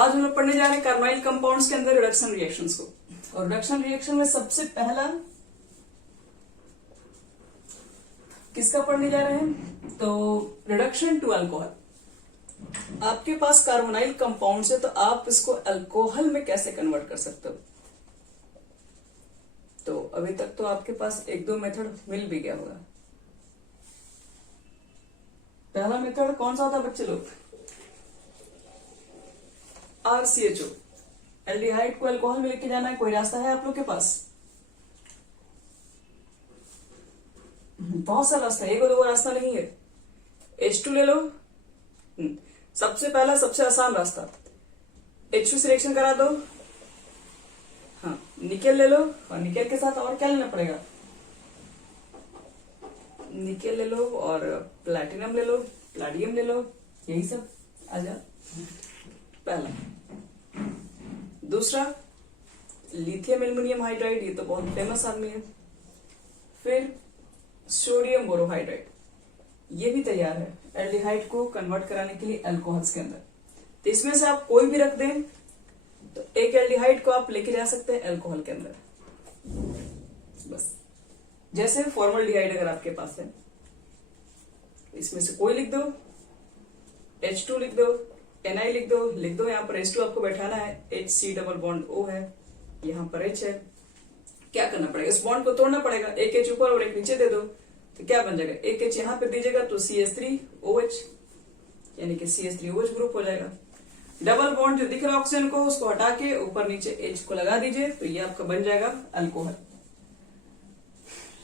आज हम लोग पढ़ने जा रहे हैं कार्बोनाइल कंपाउंड्स के अंदर रिडक्शन रिएक्शंस को। और रिडक्शन रिएक्शन में सबसे पहला किसका पढ़ने जा रहे हैं, तो रिडक्शन टू अल्कोहल। आपके पास कार्बोनाइल कंपाउंड्स है तो आप इसको अल्कोहल में कैसे कन्वर्ट कर सकते हो। तो अभी तक तो आपके पास एक दो मेथड मिल भी गया होगा। पहला मेथड कौन सा था बच्चे लोग, RCHO, एल्डिहाइड को अल्कोहल में लेके जाना है। कोई रास्ता है आप लोग के पास? बहुत सा रास्ता है, एक दो रास्ता नहीं है। H2 ले लो, सबसे पहला सबसे आसान रास्ता, H2 सिलेक्शन करा दो। हाँ, निकेल ले लो, और निकेल के साथ और क्या लेना पड़ेगा, निकेल ले लो और प्लैटिनम ले लो, प्लाटियम ले लो, यही सब आ जा। पहला। दूसरा लिथियम एल्युमिनियम हाइड्राइड, ये तो बहुत फेमस आदमी है। फिर सोडियम बोरोहाइड्राइड, ये भी तैयार है एल्डिहाइड को कन्वर्ट कराने के लिए अल्कोहल्स के अंदर। तो इसमें से आप कोई भी रख दें तो एक एल्डिहाइड को आप लेके जा सकते हैं अल्कोहल के अंदर। बस जैसे फॉर्मल्डिहाइड अगर आपके पास है, इसमें से कोई लिख दो, H2 लिख दो, Na लिख दो। यहाँ पर H2 आपको बैठाना है, HC डबल बॉन्ड O है, यहाँ पर H है। क्या करना पड़ेगा, इस बॉन्ड को तोड़ना पड़ेगा, एक H ऊपर और एक नीचे दे दो तो क्या बन जाएगा, एक H यहाँ पे दीजिएगा तो CH3OH, यानी कि CH3OH ग्रुप हो जाएगा। डबल बॉन्ड जो दिख रहा है ऑक्सीजन को, उसको हटा के ऊपर नीचे H को लगा दीजिए तो ये आपका बन जाएगा अल्कोहल।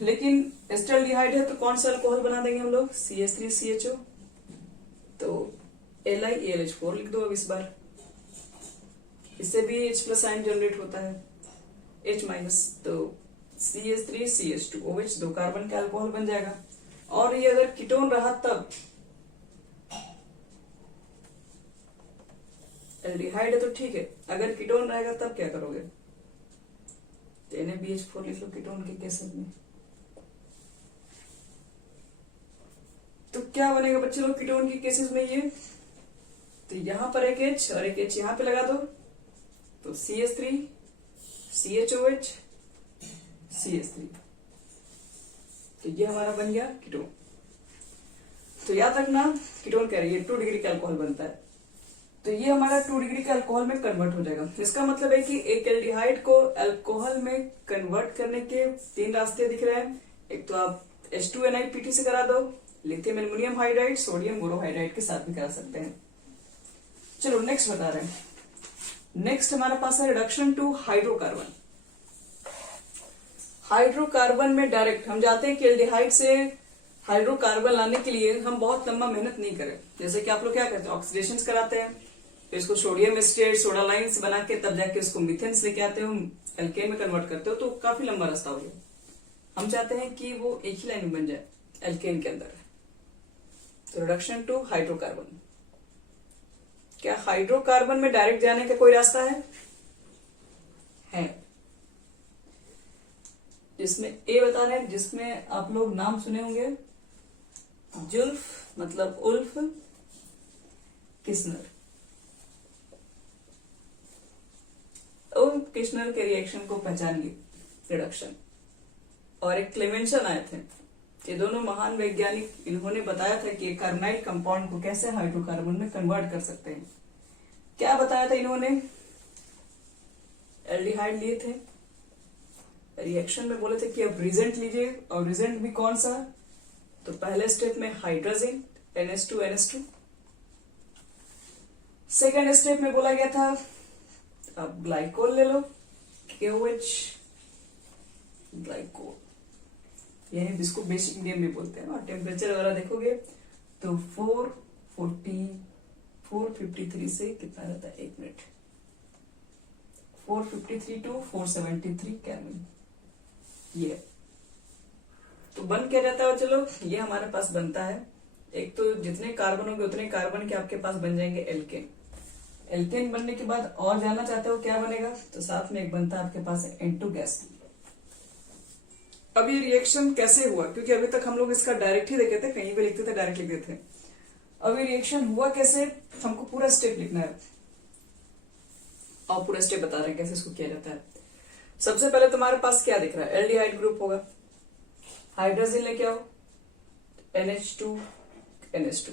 लेकिन एस्टल्डिहाइड है तो कौन सा अल्कोहल बना देंगे हम लोग, CH3CHO, तो LiAlH4 लिख दो। अब इस बार इससे भी H+ आयन जनरेट होता है, H-, तो CH3CH2OH, 2 कार्बन का अल्कोहल बन जाएगा। और ये अगर कीटोन रहा तब, एल्डिहाइड है तो ठीक है, अगर कीटोन रहेगा तब क्या करोगे, तो NaBH4 लिख लो कीटोन के केसेस में। तो क्या बनेगा बच्चे लोग कीटोन के केसेस में, ये तो यहां पर एक H और एक H यहां पे लगा दो तो CH3 CHOH CH3, तो ये हमारा बन गया कीटोन। तो याद रखना कीटोन कह रही है 2 डिग्री का अल्कोहल बनता है, तो ये हमारा 2 डिग्री के अल्कोहल में कन्वर्ट हो जाएगा। इसका मतलब है कि एक एल्डिहाइड को अल्कोहल में कन्वर्ट करने के 3 रास्ते दिख रहे हैं। एक तो आप H2NiPT से करा दो, lithium aluminium hydride, sodium borohydride के साथ भी करा सकते हैं। चलो नेक्स्ट बता रहे हैं। नेक्स्ट हमारे पास है रिडक्शन टू हाइड्रोकार्बन। हाइड्रोकार्बन में डायरेक्ट हम जाते हैं कि एल्डिहाइड से हाइड्रोकार्बन लाने के लिए हम बहुत लंबा मेहनत नहीं करें। जैसे कि आप लोग क्या करते हैं, ऑक्सीडेशन कराते हैं, फिर इसको सोडियम एस्टेट सोडा लाइन्स बना के तब जाके उसको मिथेन्स लेके आते हो, एल्केन में कन्वर्ट करते हो, तो काफी लंबा रास्ता हो गया। हम चाहते हैं कि वो एक ही लाइन में बन जाए एल्केन के अंदर। तो रिडक्शन टू हाइड्रोकार्बन, क्या हाइड्रोकार्बन में डायरेक्ट जाने का कोई रास्ता है? जिसमें ए बता रहे हैं, जिसमें आप लोग नाम सुने होंगे, जुल्फ मतलब उल्फ, किस्नर। किस्नर के रिएक्शन को पहचानिए, रिडक्शन। और एक क्लेमेंसन आए थे, ये दोनों महान वैज्ञानिक, इन्होंने बताया था कि कार्बोनाइल कंपाउंड को कैसे हाइड्रोकार्बन में कन्वर्ट कर सकते हैं। क्या बताया था इन्होंने, एल्डिहाइड लिए थे, रिएक्शन में बोले थे कि अब रिजेंट लीजिए, और रिजेंट भी कौन सा, तो पहले स्टेप में हाइड्रोजन NH2NH2, सेकेंड स्टेप में बोला गया था अब ग्लाइकोल ले लो, KOH ग्लाइकोल, यानी जिसको बेसिक नेम भी बोलते हैं। और टेम्परेचर वगैरह देखोगे तो 453 से कितना रहता है, 1 मिनट, 453 to 473 केल्विन, ये तो बन क्या रहता है चलो, ये हमारे पास बनता है। एक तो जितने कार्बन होंगे उतने कार्बन के आपके पास बन जाएंगे एल्केन। एल्केन बनने के बाद और जानना चाहते हो क्या बनेगा, तो साथ में एक बनता है आपके पास N2 गैस। अब ये रिएक्शन कैसे हुआ, क्योंकि अभी तक हम लोग इसका डायरेक्ट ही देखे थे, कहीं भी लिखते थे डायरेक्ट लिखते थे। अब ये रिएक्शन हुआ कैसे, हमको पूरा स्टेप लिखना है। और पूरा स्टेप बता रहे हैं कैसे इसको किया जाता है। सबसे पहले तुम्हारे पास क्या दिख रहा है, एल्डिहाइड ग्रुप होगा, हाइड्रोजन लेके आओ, NH2 NH2।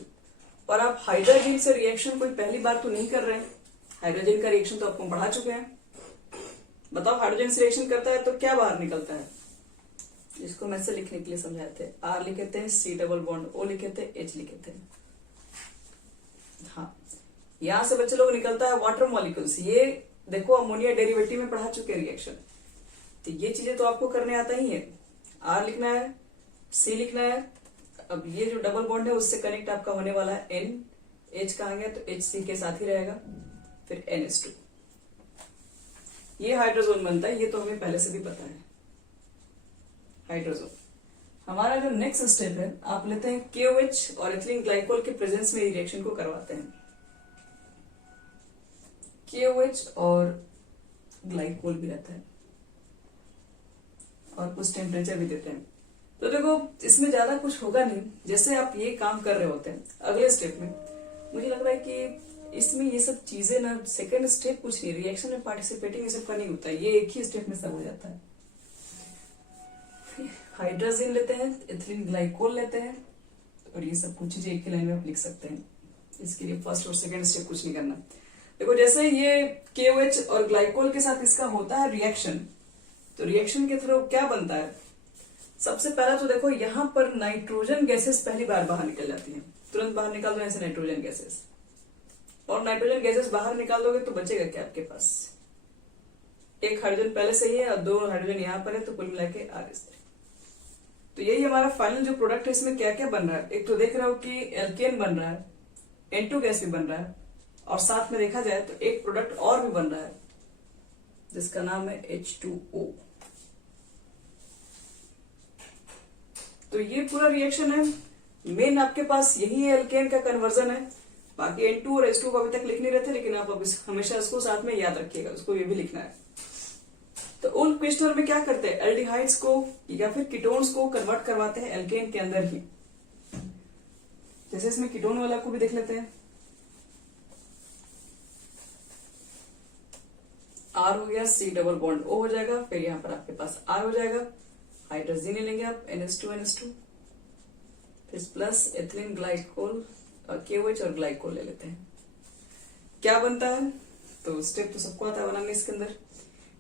और आप हाइड्रोजन से रिएक्शन कोई पहली बार तो नहीं कर रहे हैं, हाइड्रोजन का रिएक्शन तो आपको पढ़ा चुके हैं। बताओ हाइड्रोजन से रिएक्शन करता है तो क्या बाहर निकलता है, इसको मैं से लिखने के लिए समझाए थे, R लिखे थे, C डबल बॉन्ड O लिखे थे, H लिखे थे। हाँ, यहां से बच्चे लोग निकलता है वाटर मॉलिक्यूल्स। ये देखो अमोनिया डेरिवेटिव में पढ़ा चुके रिएक्शन, तो ये चीजें तो आपको करने आता ही है। R लिखना है, C लिखना है। अब ये जो डबल बॉन्ड है उससे कनेक्ट आपका होने वाला है N, H कहाँ गया तो HC के साथ ही रहेगा, फिर NH2। ये हाइड्रोजन बनता है, ये तो हमें पहले से भी पता है हाइड्रोजन। हमारा जो नेक्स्ट स्टेप है, आप लेते हैं KOH और एथिलीन ग्लाइकोल के प्रेजेंस में रिएक्शन को करवाते हैं। KOH और ग्लाइकोल भी रहता है और कुछ टेम्परेचर भी देते हैं। तो देखो इसमें ज्यादा कुछ होगा नहीं, जैसे आप ये काम कर रहे होते हैं अगले स्टेप में, मुझे लग रहा है कि इसमें ये सब चीजें ना, सेकेंड स्टेप कुछ नहीं, रिएक्शन में पार्टिसिपेटिंग ये सब का नहीं होता है, ये एक ही स्टेप में सब हो जाता है। हाइड्रोजन लेते हैं, एथिलीन ग्लाइकोल लेते हैं, और ये सब कुछ चीजें एक ही लाइन में आप लिख सकते हैं। इसके लिए फर्स्ट और सेकेंड स्टेप कुछ नहीं करना। देखो जैसे ये KOH और ग्लाइकोल के साथ इसका होता है रिएक्शन, तो रिएक्शन के थ्रू क्या बनता है, सबसे पहला तो देखो यहाँ पर नाइट्रोजन गैसेस पहली बार बाहर निकल जाती हैं, तुरंत बाहर निकाल दो ऐसे नाइट्रोजन गैसेस, और नाइट्रोजन गैसेस बाहर निकाल दोगे तो बचेगा क्या आपके पास, एक हाइड्रोजन पहले से ही है और दो हाइड्रोजन यहाँ पर है, तो कुल मिला के R। तो यही हमारा फाइनल जो प्रोडक्ट है, इसमें क्या क्या बन रहा है। एक तो देख रहे हो कि एल्केन बन रहा है, N2 गैस भी बन रहा है, और साथ में देखा जाए तो एक प्रोडक्ट और भी बन रहा है जिसका नाम है H2O। तो ये पूरा रिएक्शन है, मेन आपके पास यही है, एल्केन का कन्वर्जन है। बाकी N2 और H2 को अभी तक लिख नहीं रहे थे, लेकिन आप अब हमेशा इसको साथ में याद रखिएगा, उसको ये भी लिखना है। तो उल्फ क्वेश्चनर में क्या करते हैं, एल्डिहाइड्स को या फिर कीटोन्स को कन्वर्ट करवाते हैं एल्केन के अंदर ही। जैसे इसमें कीटोन वाला को भी देख लेते हैं, R हो गया, C डबल बॉन्ड O हो जाएगा, फिर यहाँ पर आपके पास R हो जाएगा, हाइड्रोजन लेंगे आप NH2 फिर प्लस एथिलीन ग्लाइकोल और KOH और ग्लाइकोल ले लेते हैं। क्या बनता है, तो स्टेप तो सबको आता है बनाने इसके अंदर।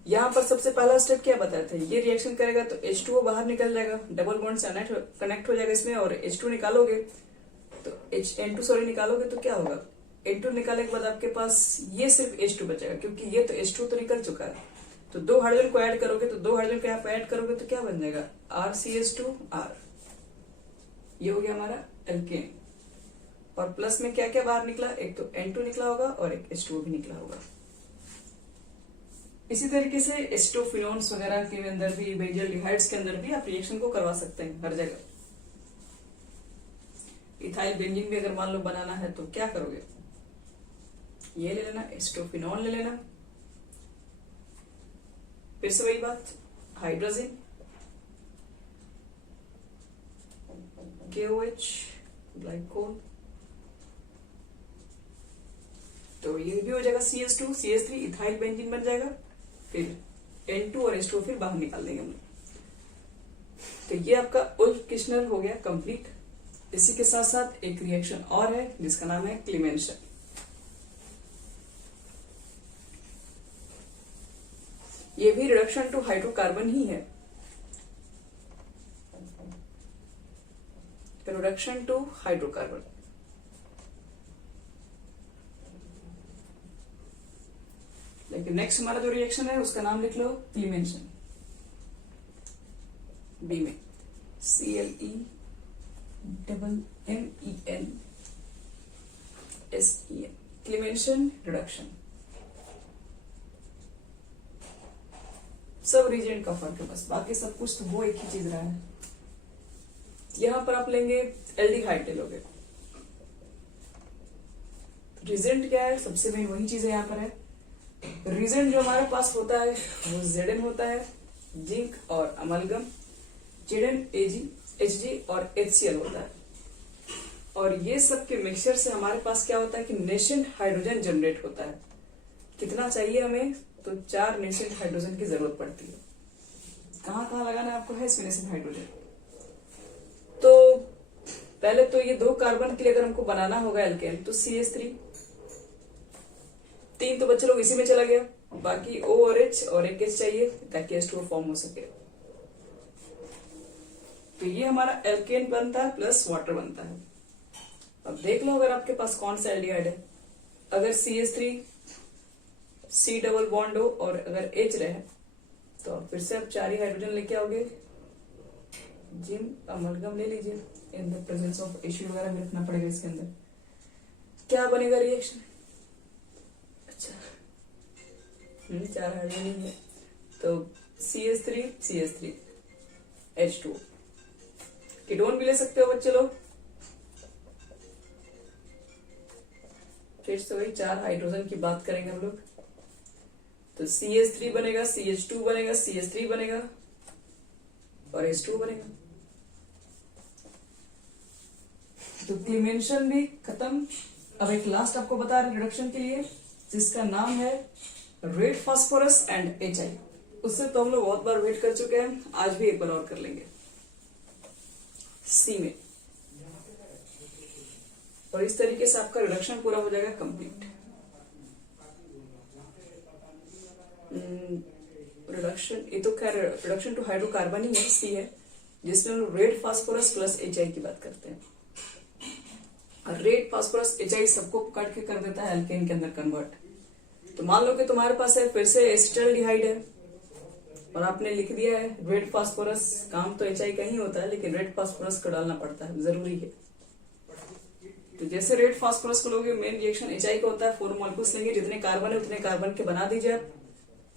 यहाँ पर सबसे पहला स्टेप क्या बताए थे, ये रिएक्शन करेगा तो H2O बाहर निकल जाएगा, डबल बॉन्ड से कनेक्ट हो जाएगा इसमें, और H2 निकालोगे तो N2 निकालोगे तो क्या होगा, N2 निकालने के बाद आपके पास ये सिर्फ H2 बचेगा, क्योंकि ये तो H2 तो निकल चुका है। तो दो हाइड्रोजन को ऐड करोगे तो दो हाइड्रोजन को आप ऐड करोगे तो क्या बन जाएगा, RCH2R। ये हो गया हमारा एल्केन। और प्लस में क्या क्या बाहर निकला, एक तो N2 निकला होगा और एक H2O भी निकला होगा। इसी तरीके से एस्टोफिनोन्स वगैरह के अंदर भी, बेंजोल्डिहाइड्स के अंदर भी आप रिएक्शन को करवा सकते हैं हर जगह। इथाइल बेंजीन भी अगर मान लो बनाना है तो क्या करोगे, ये ले लेना, एस्टोफिनॉल ले लेना, फिर से वही बात, हाइड्रोजन, KOH, ग्लाइकोल, तो ये भी हो जाएगा CH2 CH3, इथाइल बेंजीन बन जाएगा, फिर N2 और H2 फिर बाहर निकाल देंगे हम लोग। तो ये आपका उल्फ क्वेश्चनर हो गया कंप्लीट। इसी के साथ साथ एक रिएक्शन और है जिसका नाम है क्लीमेंशन। ये भी रिडक्शन टू हाइड्रोकार्बन ही है, रिडक्शन टू हाइड्रोकार्बन। लेकिन नेक्स्ट हमारा जो रिएक्शन है उसका नाम लिख लो क्लीमेंशन, बी में CLEMMENSEN, क्लीमेंशन रिडक्शन। सब रीजेंट का फर्क है बस, बाकी सब कुछ तो वो एक ही चीज रहा है। यहां पर आप लेंगे एल्डिहाइड ले लोगे, रीजेंट क्या है, सबसे मेन वही चीज है यहाँ पर है। रीजेंट जो हमारे पास होता है वो Zn होता है, जिंक और अमलगम, Zn Ag Hg और HCl होता है। और ये सब के मिक्सचर से हमारे पास क्या होता है कि नेशेंट हाइड्रोजन जनरेट होता है। कितना चाहिए हमें, तो 4 नेसेंट हाइड्रोजन की जरूरत पड़ती है। कहाँ कहाँ लगाना है आपको है इसमें नेसेंट हाइड्रोजन। तो पहले तो ये 2 कार्बन के लिए अगर हमको बनाना होगा एल्केन, तो CH3, 3 तो बच्चे लोग इसी में चला गया, बाकी O और H और एक H चाहिए ताकि H2O फॉर्म हो सके। तो ये हमारा एल्केन बनता है प्लस वाटर बनता है। अब देख लो अगर आपके पास कौन सा एल्डिहाइड है, अगर CH3 C डबल बॉन्ड हो और अगर H रहे तो फिर से आप 4 ही हाइड्रोजन लेके आओगे, जिम अमलगम ले लीजिए, in the presence of acid वगैरह भी रखना पड़ेगा इसके अंदर। क्या बनेगा रिएक्शन, अच्छा 4 हाइड्रोजन है तो CH3 CH3 H2O। कीटोन भी ले सकते हो बच्चे लोग, फिर से वही 4 हाइड्रोजन की बात करेंगे हम लोग। तो CH3 बनेगा, CH2 बनेगा, CH3 बनेगा और H2O बनेगा। तो क्लीमेंशन भी खत्म। अब एक लास्ट आपको बता रहे रिडक्शन के लिए, जिसका नाम है रेड फास्फोरस एंड HI। उससे तो हम लोग बहुत बार वेट कर चुके हैं, आज भी एक बार और कर लेंगे C में। और इस तरीके से आपका रिडक्शन पूरा हो जाएगा कंप्लीट। रिडक्शन, ये तो खैर रिडक्शन टू हाइड्रोकार्बन ही है, C है, जिसमें हम लोग रेड फास्फोरस प्लस HI की बात करते हैं। और रेड फास्फोरस HI सबको कट के कर देता है एल्केन के अंदर कन्वर्ट। तो मान लो कि तुम्हारे पास है फिर से एसिटाल्डिहाइड है और आपने लिख दिया है रेड फास्फोरस, काम तो HI का ही होता है लेकिन रेड फास्फोरस को डालना पड़ता है, जरूरी है। तो जैसे रेड फास्फोरस को लोगे, मेन रिएक्शन HI का होता है, 4 मॉलिक्यूल्स लेंगे, जितने कार्बन है उतने कार्बन के बना दीजिए आप।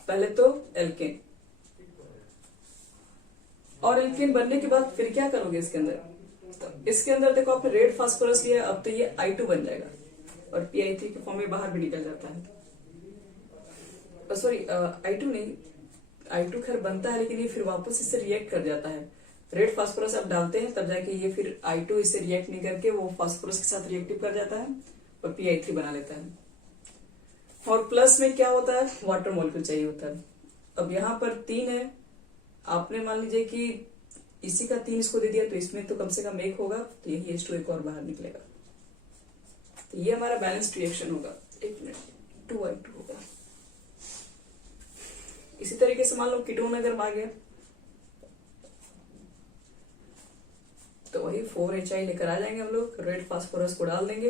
पहले तो एल्केन, और एल्केन बनने के बाद फिर क्या करोगे इसके अंदर, तो इसके अंदर देखो आपने रेड फास्फोरस लिया, अब तो ये I2 बन जाएगा और PI3 के फॉर्म में बाहर भी निकल जाता है। सॉरी I2 नहीं, I2 खैर बनता है लेकिन ये फिर वापस इससे रिएक्ट कर जाता है। रेड फास्फोरस आप डालते हैं तब जाके ये फिर I2 इससे रिएक्ट नहीं करके वो फास्फोरस के साथ रिएक्टिव कर जाता है और PI3 बना लेता है। और प्लस में क्या होता है, वाटर मॉलिक्यूल चाहिए होता है। अब यहाँ पर 3 है, आपने मान लीजिए कि इसी का 3 इसको दे दिया तो इसमें तो कम से कम 1 होगा, तो यही H2 एक और बाहर निकलेगा। तो ये हमारा बैलेंस्ड रिएक्शन होगा। 1 मिनट, 2I2 होगा। इसी तरीके से मान लो कीटोन अगर आ गया तो वही 4HI लेकर आ जाएंगे हम लोग, रेड फास्फोरस को डाल देंगे।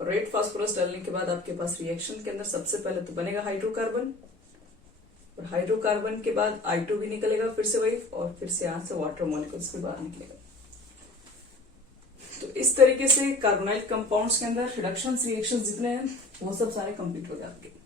रेड फास्फोरस डालने के बाद आपके पास रिएक्शन के अंदर सबसे पहले तो बनेगा हाइड्रोकार्बन, और हाइड्रोकार्बन के बाद I2 भी निकलेगा फिर से वही, और फिर से यहां से वाटर मॉलिक्यूल्स भी बाहर निकलेगा। तो इस तरीके से कार्बोनाइल कंपाउंड्स के अंदर रिडक्शन रिएक्शन जितने हैं वो सब सारे कंप्लीट हो गए आपके।